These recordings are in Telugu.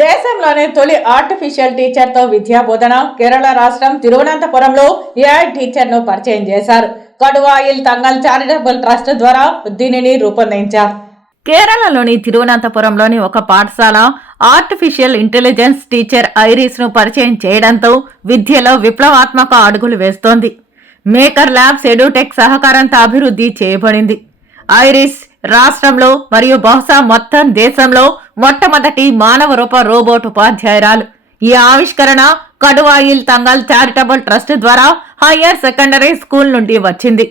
దేశంలోనే తొలి ఆర్టిఫిషియల్ టీచర్తో విద్యా బోధన కేరళ రాష్ట్రం తిరువనంతపురంలో ఏఐ టీచర్ను పరిచయం చేశారు. కడువాయిల్ తంగల్ చారిటబుల్ ట్రస్ట్ ద్వారా దీనిని రూపొందించారు. కేరళలోని తిరువనంతపురంలోని ఒక పాఠశాల ఆర్టిఫిషియల్ ఇంటెలిజెన్స్ టీచర్ ఐరిస్ను పరిచయం చేయడంతో విద్యలో విప్లవాత్మక అడుగులు వేస్తోంది. మేకర్ ల్యాబ్స్ ఎడ్యుటెక్ సహకారంతో అభివృద్ధి చేయబడింది. ఐరిస్ రాష్ట్రంలో మరియు బహుశా మొత్తం దేశంలో మొట్టమొదటి మానవ రూప రోబోట్ ఉపాధ్యాయురాలు. ఈ ఆవిష్కరణ కడువాయిల్ తంగల్ చారిటబుల్ ట్రస్ట్ ద్వారా హయ్యర్ సెకండరీ స్కూల్ నుండి వచ్చింది.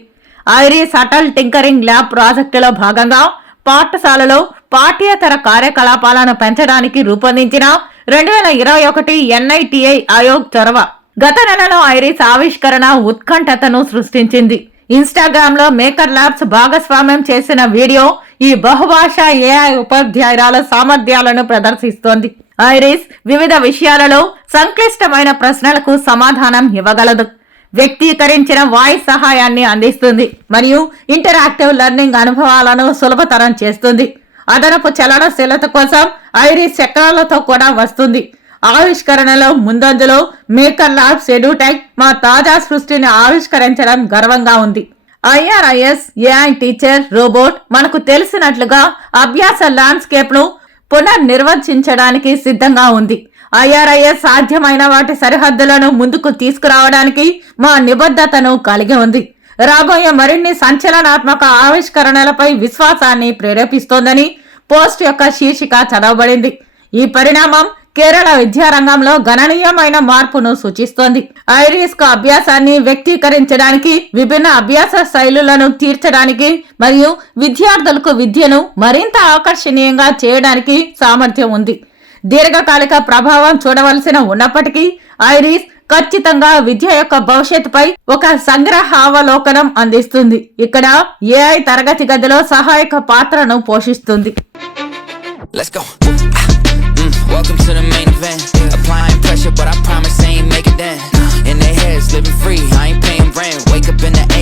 ఐరిస్ అటల్ టింకరింగ్ ల్యాబ్ ప్రాజెక్టులో భాగంగా పాఠశాలలో పాఠ్యేతర కార్యకలాపాలను పెంచడానికి రూపొందించిన రెండు వేల ఇరవై ఒకటి ఎన్ఐటిఐ ఆయోగ్ చొరవ. గత నెలలో ఐరిస్ ఆవిష్కరణ ఉత్కంఠతను సృష్టించింది. ఇన్స్టాగ్రామ్లో మేకర్ ల్యాబ్స్ భాగస్వామ్యం చేసిన వీడియో ఈ బహుభాషా ఏఐ ఉపాధ్యాయురాల సామర్థ్యాలను ప్రదర్శిస్తోంది. ఐరిస్ వివిధ విషయాలలో సంక్లిష్టమైన ప్రశ్నలకు సమాధానం ఇవ్వగలదు. వ్యక్తీకరించిన వాయిస్ సహాయాన్ని అందిస్తుంది మరియు ఇంటరాక్టివ్ లెర్నింగ్ అనుభవాలను సులభతరం చేస్తుంది. అదనపు చలనశీలత కోసం ఐరిస్ చక్రాలతో కూడా వస్తుంది. ఆవిష్కరణలో ముందంజలో మేకర్ ల్యాబ్స్ ఎడ్యుటెక్ మా తాజా సృష్టిని ఆవిష్కరించడం గర్వంగా ఉంది. ఐఆర్ఐఎస్ ఏఐ టీచర్ రోబోట్ మనకు తెలిసినట్లుగా అభ్యాస ల్యాండ్స్కేప్ను పునర్నిర్వచించడానికి సిద్ధంగా ఉంది. ఐఆర్ఐఎస్ సాధ్యమైన వాటి సరిహద్దులను ముందుకు తీసుకురావడానికి మా నిబద్ధతను కలిగి ఉంది. రాబోయే మరిన్ని సంచలనాత్మక ఆవిష్కరణలపై విశ్వాసాన్ని ప్రేరేపిస్తోందని పోస్ట్ యొక్క శీర్షిక చదవబడింది. ఈ పరిణామం కేరళ విద్యారంగంలో గణనీయమైన మార్పును సూచిస్తోంది. ఐరిస్క్ అభ్యాసాన్ని వ్యక్తీకరించడానికి విభిన్న అభ్యాస శైలులను తీర్చడానికి మరియు విద్యార్థులకు విద్యను మరింత ఆకర్షణీయంగా చేయడానికి సామర్థ్యం ఉంది. దీర్ఘకాలిక ప్రభావం చూడవలసిన ఉన్నప్పటికీ ఐరిస్ ఖచ్చితంగా విద్య యొక్క భవిష్యత్తుపై ఒక సంగ్రహావలోకనం అందిస్తుంది. ఇక్కడ ఏఐ తరగతి గదిలో సహాయక పాత్రను పోషిస్తుంది. Let's go. Welcome to the main event. Applying pressure, but I promise I ain't make it then. In their heads, living free, I ain't paying rent. Wake up in the